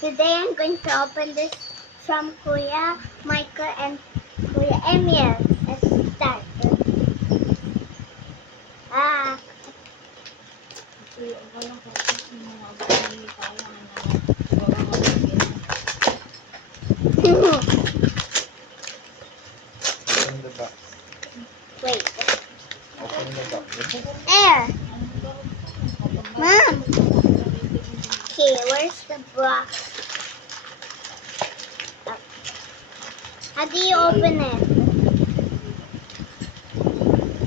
Today I'm going to open this from Kuya Michael and Kuya Emil. Let's start. Ah. Open the box. Wait. Open the box. There. Mom. Okay, where's the box? Oh. How do you open it?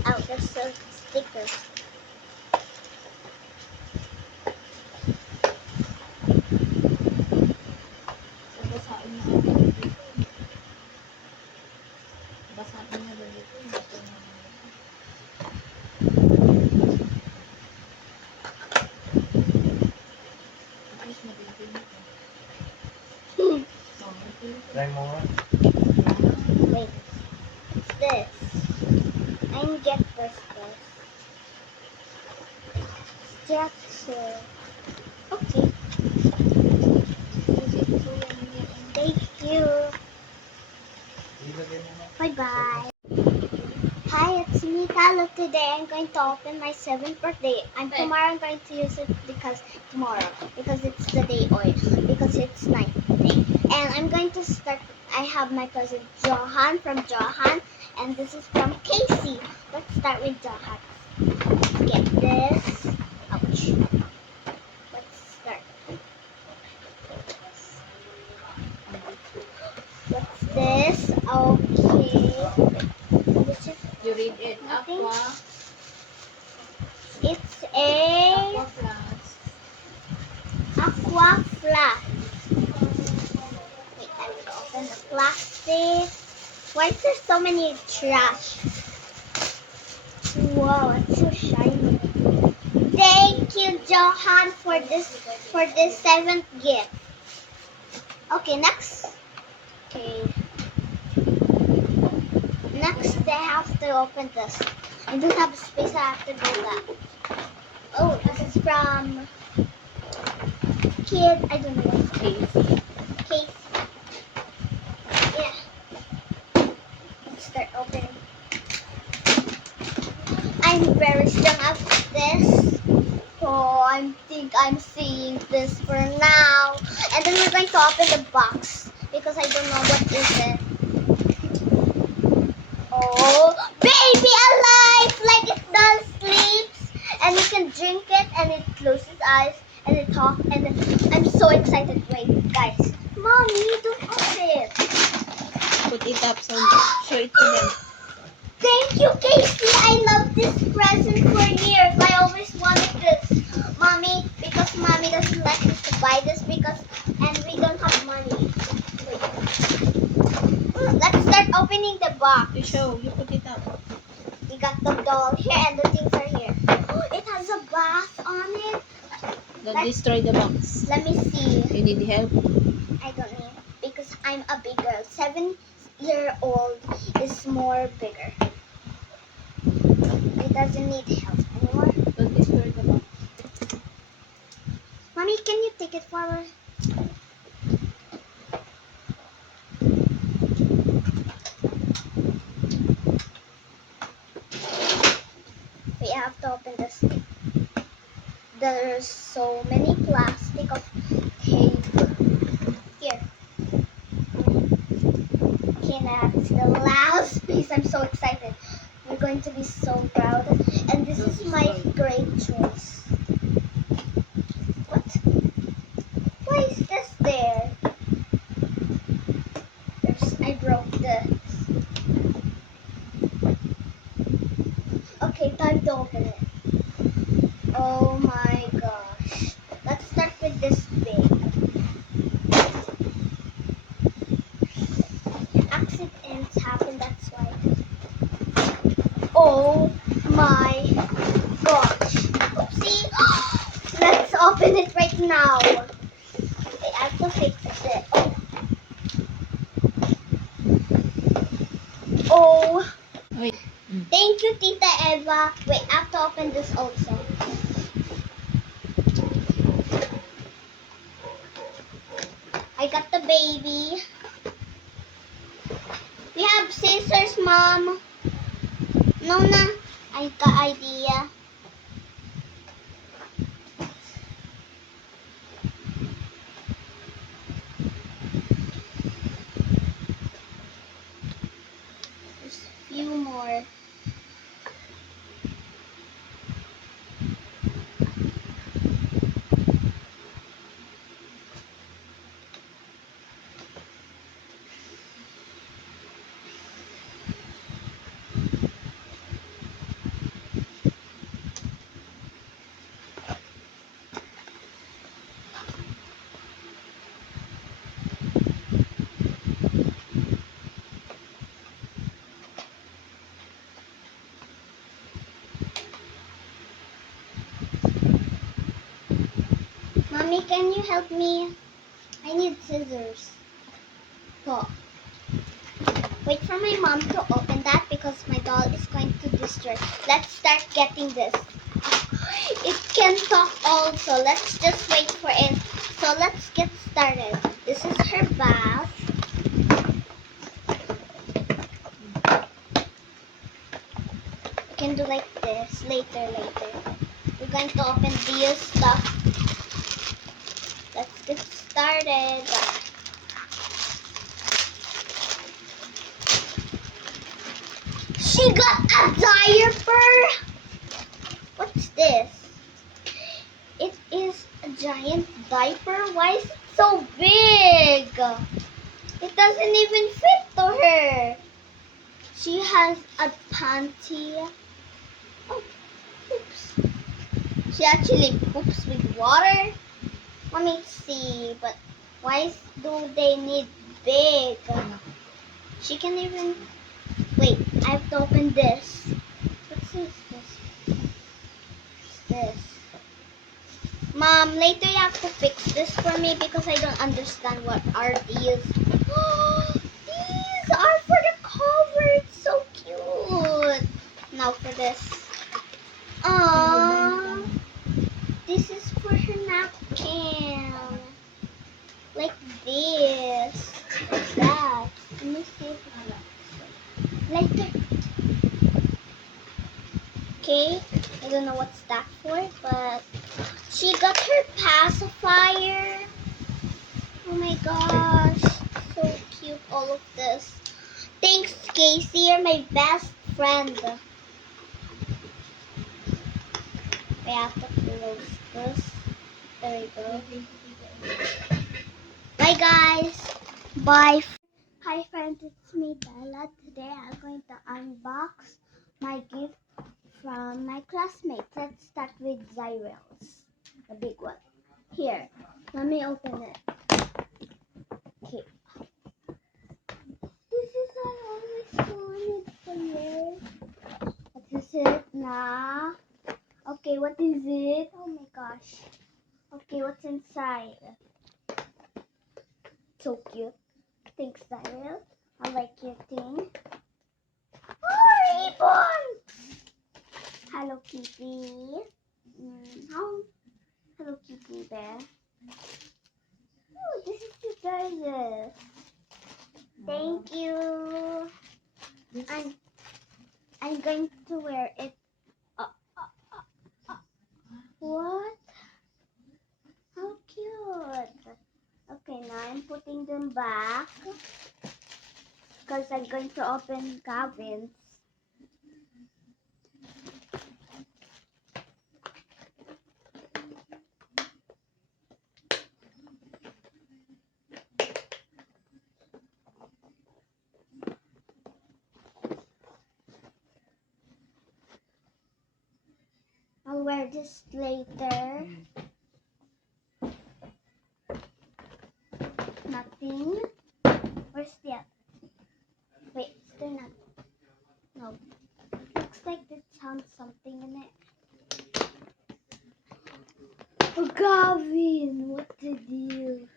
Oh, there's a sticker. Try mo nga. Wait. What's this? I can get this. Structure. Okay. Thank you. Ilagay mo nga. Bye-bye. Hi, it's me, Carlo. Today I'm going to open my 7th birthday. And tomorrow I'm going to use it because it's the day oil. Because it's night day. And I'm going to start. I have my cousin Johan from Johan. And this is from Casey. Let's start with Johan. Let's get this. Ouch. Let's start. What's this? Okay. This is You read it. Nothing. Aqua. It's a Aqua plus. aqua flask. Wait, I will open the plastic. Why is there so many trash? Whoa, it's so shiny. Thank you, Johan, for this 7th gift. Okay, next. Okay. Next, I have to open this. I don't have space. I have to do that. Oh, this is from Kid. I don't know what's Case. Yeah. Let's start opening. I'm very strong at this. So I think I'm seeing this for now. And then we're going to open the box because I don't know what is it. Oh, baby alive! Like it does sleeps. And you can drink it and it closes eyes and it talks. And I'm so excited. Wait, guys. Mommy, don't open it. Put it up so show it to them. Thank you, Casey. I love this present for years. I always wanted this. Mommy, because Mommy doesn't like us to buy this and we don't have money. Wait. Let's start opening the box. You show. You put it up. We got the doll here and the things are here. It has a bath on it. Don't destroy the box. Let me see. You need help. I don't need because I'm a big girl. 7-year-old is more bigger. It doesn't need help anymore. Don't destroy the box. Mommy, can you take it forward? We have to open this thing. There's so many plastic of tape. Here. Okay, that's the last piece. I'm so excited. We're going to be so proud. And this is my great choice. What? Why is this there? I broke this. Okay, time to open it. Oh my gosh. Let's start with this big. Accidents happen, that's why. Oh my gosh. Oopsie. Let's open it right now. Okay, I have to fix it. Oh. Wait. Thank you, Tita Eva. Wait, I have to open this also. I got the baby. We have scissors, Mom. No, na. I got idea. Just a few more. Mommy, can you help me? I need scissors. So, wait for my mom to open that because my doll is going to destroy. Let's start getting this. It can talk also. Let's just wait for it. So let's get started. This is her bath. You can do like this later. We're going to open these stuff. Let's get started. She got a diaper. What's this? It is a giant diaper. Why is it so big? It doesn't even fit to her. She has a panty. Oh, oops. She actually poops with water. Let me see, but why do they need big? She can even... Wait, I have to open this. What's this? Mom, later you have to fix this for me because I don't understand what are these. These are for the cover. It's so cute. Now for this. Aww. This is for her napkin. Like this. Like that. Let me see if it works. Later. Okay. I don't know what's that for, but she got her pacifier. Oh my gosh. So cute, all of this. Thanks, Casey. You're my best friend. We have to close this. There we go. Bye, guys. Bye. Hi, friends. It's me, Bella. Today I'm going to unbox my gift from my classmates. Let's start with Zyrels, the big one. Here, let me open it. Okay. This is I always wanted for you. What is it now? Okay, what is it? Oh my gosh. Okay, what's inside? So cute. Thanks, Zyrel. I like your thing. Oh, ribbon! Hello Kitty. Hello Kitty Bear. Oh, this is you guys. Thank you. I'm going to wear it. What? How cute. Okay, now I'm putting them back because I'm going to open Gavin's. I'll wear this later. Nothing. Where's the other? Wait, is there not? No. Looks like it has something in it. Oh, Gavin, what did you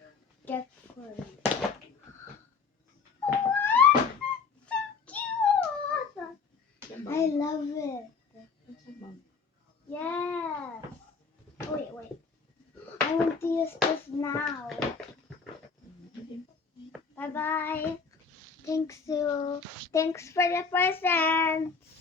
get for me? What? So cute! I love it. Yes. Oh, wait. I want to use this now. Bye bye. Thanks for the presents.